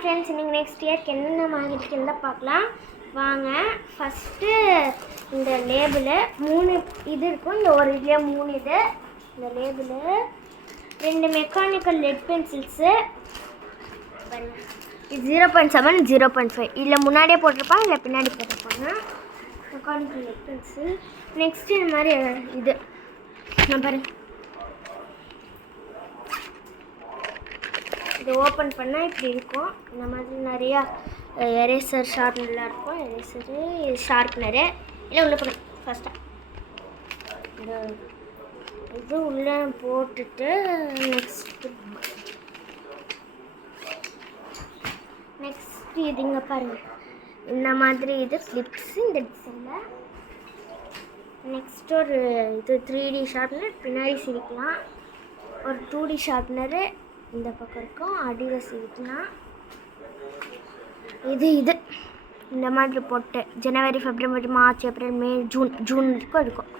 Friends, இன்னைக்கு next இயர்க்கு என்னென்ன வாங்கியிருக்கேன்னு பார்க்கலாம் வாங்க. ஃபஸ்ட்டு இந்த லேபிளு 3 இது இருக்கும். இந்த ஒரு இதுலேயே 3 இது. இந்த லேபிளு 2 மெக்கானிக்கல் லெட் பென்சில்ஸு. இது 0.7 0.5 இதில் முன்னாடியே போட்டிருப்பாங்க, இல்லை பின்னாடி போட்டிருப்பாங்க. Mechanical let pencil. நெக்ஸ்ட்டு இந்த மாதிரி இது நான் பாருங்கள், இது ஓப்பன் பண்ணால் இப்படி இருக்கும். இந்த மாதிரி நிறையா எரேசர் ஷார்ப்னர்லாம் இருக்கும். எரேசரு ஷார்ப்னரு இல்லை உள்ளே போட ஃபஸ்ட்டாக இந்த இது உள்ளே போட்டுட்டு நெக்ஸ்ட்டு இது இங்கே பாருங்கள், இந்த மாதிரி இது ஃப்ளிப்ஸு இந்த டிசைனில். நெக்ஸ்ட் ஒரு இது 3D ஷார்ப்னர், பின்னாடி சிரிக்கலாம். ஒரு 2D ஷார்ப்னரு இந்த பக்கம் இருக்கும், அடியில் சிரிக்கலாம். இது இந்த மாதிரி போட்டு ஜனவரி, பிப்ரவரி, மார்ச், ஏப்ரல், மே, ஜூன் வரைக்கும் இருக்கும்.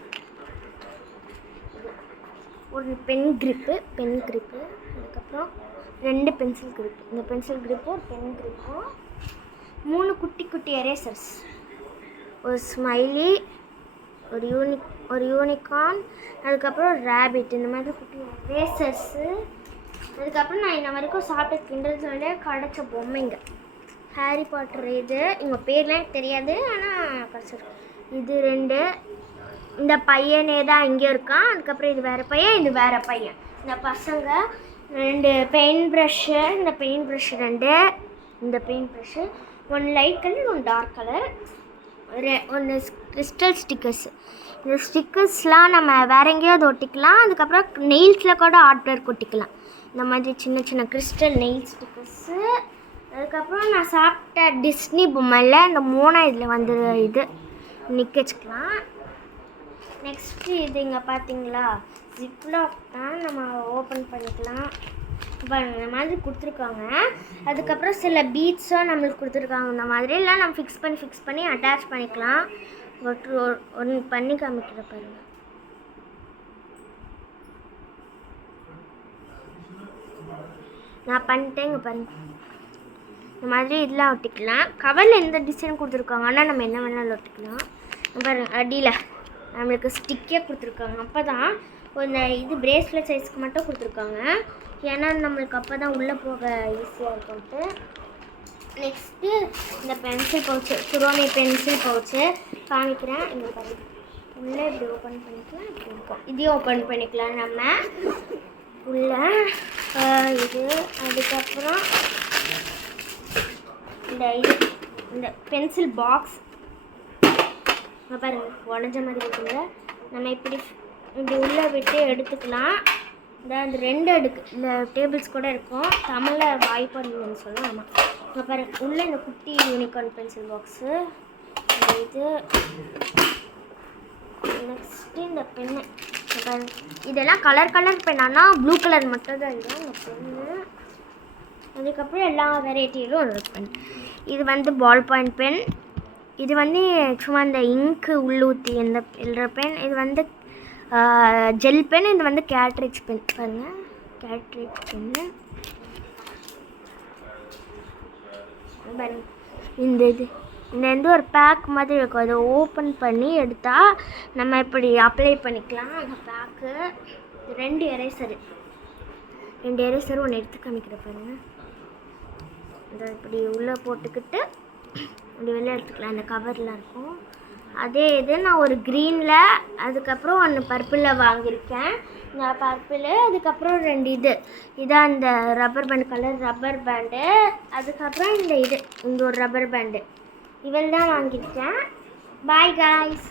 ஒரு பென் கிரிப்பு, அதுக்கப்புறம் 2 பென்சில் கிரிப்பு. இந்த பென்சில் கிரிப்பும் ஒரு பென் கிரிப்பும் 3 குட்டி குட்டி எரேசர்ஸ், ஒரு ஸ்மைலி, ஒரு யூனிகார்ன், அதுக்கப்புறம் ரேபிட். இந்த மாதிரி குட்டி எரேசர்ஸு. அதுக்கப்புறம் நான் இன்ன வரைக்கும் சாப்பிட்ட கிண்டர் ஜாயில கிடச்ச பொம்மைங்க, ஹாரி பாட்டர். இது இவங்க பேர்லாம் தெரியாது, ஆனால் கிடச்சிருக்கு. இது 2. இந்த பையனே தான் இங்கே இருக்கான். அதுக்கப்புறம் இது வேறு பையன், இது வேறு பையன். இந்த பசங்க 2 பெயிண்ட் ப்ரஷ்ஷு. இந்த பெயிண்ட் ப்ரஷ் 2. இந்த paint brush 1 light colour, 1 dark colour. 1 crystal stickers. இந்த ஸ்டிக்கர்ஸ்லாம் நம்ம வேறு எங்கேயாவது ஒட்டிக்கலாம். அதுக்கப்புறம் நெயில்ஸில் கூட ஆர்ட் ஒர்க் ஒட்டிக்கலாம். இந்த மாதிரி சின்ன சின்ன கிறிஸ்டல் நெயில் ஸ்டிக்கர்ஸு. அதுக்கப்புறம் நான் சாப்பிட்ட டிஸ்னி பொம்மையில் இந்த 3 இதில் வந்து இது நிற்க வச்சுக்கலாம். நெக்ஸ்ட்டு இது இங்கே பார்த்தீங்களா, ஜிப்லாக் தான். நம்ம ஓப்பன் பண்ணிக்கலாம். இந்த மாதிரி கொடுத்துருக்காங்க. அதுக்கப்புறம் சில பீட்ஸும் நம்மளுக்கு கொடுத்துருக்காங்க. இந்த மாதிரிலாம் நம்ம ஃபிக்ஸ் பண்ணி அட்டாச் பண்ணிக்கலாம். ஒன்று பண்ணி காமிக்கிற பாருங்கள். நான் பண்ணிட்டேன். இங்கே பாருங்கள், இந்த மாதிரி இதெல்லாம் ஒட்டிக்கலாம். கவரில் எந்த டிசைன் கொடுத்துருக்காங்க, ஆனால் நம்ம என்ன வேணாலும் ஒட்டிக்கலாம். பாருங்கள், அடியில் நம்மளுக்கு ஸ்டிக்கே கொடுத்துருக்காங்க. அப்போ தான் இந்த இது பிரேஸ்லெட் சைஸ்க்கு மட்டும் கொடுத்துருக்காங்க, ஏன்னா நம்மளுக்கு அப்போ தான் உள்ளே போக ஈஸியாக இருக்கும்ட்டு. நெக்ஸ்ட்டு இந்த பென்சில் பவுச்சு, குரோமி பென்சில் பவுச்சு காமிக்கிறேன். இங்கே பாருங்கள், உள்ளே இப்படி ஓப்பன் பண்ணிக்கலாம். இப்படி இருக்கும். இதையும் ஓப்பன் பண்ணிக்கலாம் நம்ம உள்ள இது. அதுக்கப்புறம் இந்த பென்சில் பாக்ஸ் பாருங்கள், உடஞ்ச மாதிரி இருக்குங்க. நம்ம இப்படி உள்ளே விட்டு எடுத்துக்கலாம். அந்த 2 அடுக்கு இந்த டேபிள்ஸ் கூட இருக்கும். தமிழில் வாய்ப்பாடுன்னு சொல்லலாம். ஆமாம், இங்கே பாருங்கள், உள்ளே இந்த குட்டி யூனிகார்ன் பென்சில் பாக்ஸு. இது நெக்ஸ்ட்டு இந்த பென்னு. இதெல்லாம் கலர் பெண்ணானா ப்ளூ கலர் மட்டும் தான் இருக்கும் இந்த பென்னு. அதுக்கப்புறம் எல்லா வெரைட்டியிலும் ஒரு பென். இது வந்து பால் பாயிண்ட் பென். இது வந்து சும்மா இந்த இங்க்கு உள்ளூற்றி இந்த எழுதுகிற பென். இது வந்து ஜெல் பென். இது வந்து கேட்ரிட்ஜ் பென். பாருங்கள், கேட்ரிட்ஜ் பென்னு. இந்த வந்து ஒரு பேக் மாதிரி இருக்கும். அதை ஓப்பன் பண்ணி எடுத்தால் நம்ம இப்படி அப்ளை பண்ணிக்கலாம். அந்த பேக்கு 2 எரேசரு 1 எடுத்து காமிக்கிற பாருங்கள். இந்த இப்படி உள்ளே போட்டுக்கிட்டு இப்படி வெளியே எடுத்துக்கலாம். இந்த கவர்லாம் இருக்கும். அதே இது நான் ஒரு க்ரீனில், அதுக்கப்புறம் 1 பர்பிளில் வாங்கியிருக்கேன். இந்த பர்பிளு, அதுக்கப்புறம் 2 இதான் இந்த rubber band, colour rubber pant. அதுக்கப்புறம் இந்த ஒரு ரப்பர் பேண்டு. இவள் தான் வாங்கியிருக்கேன். Bye guys.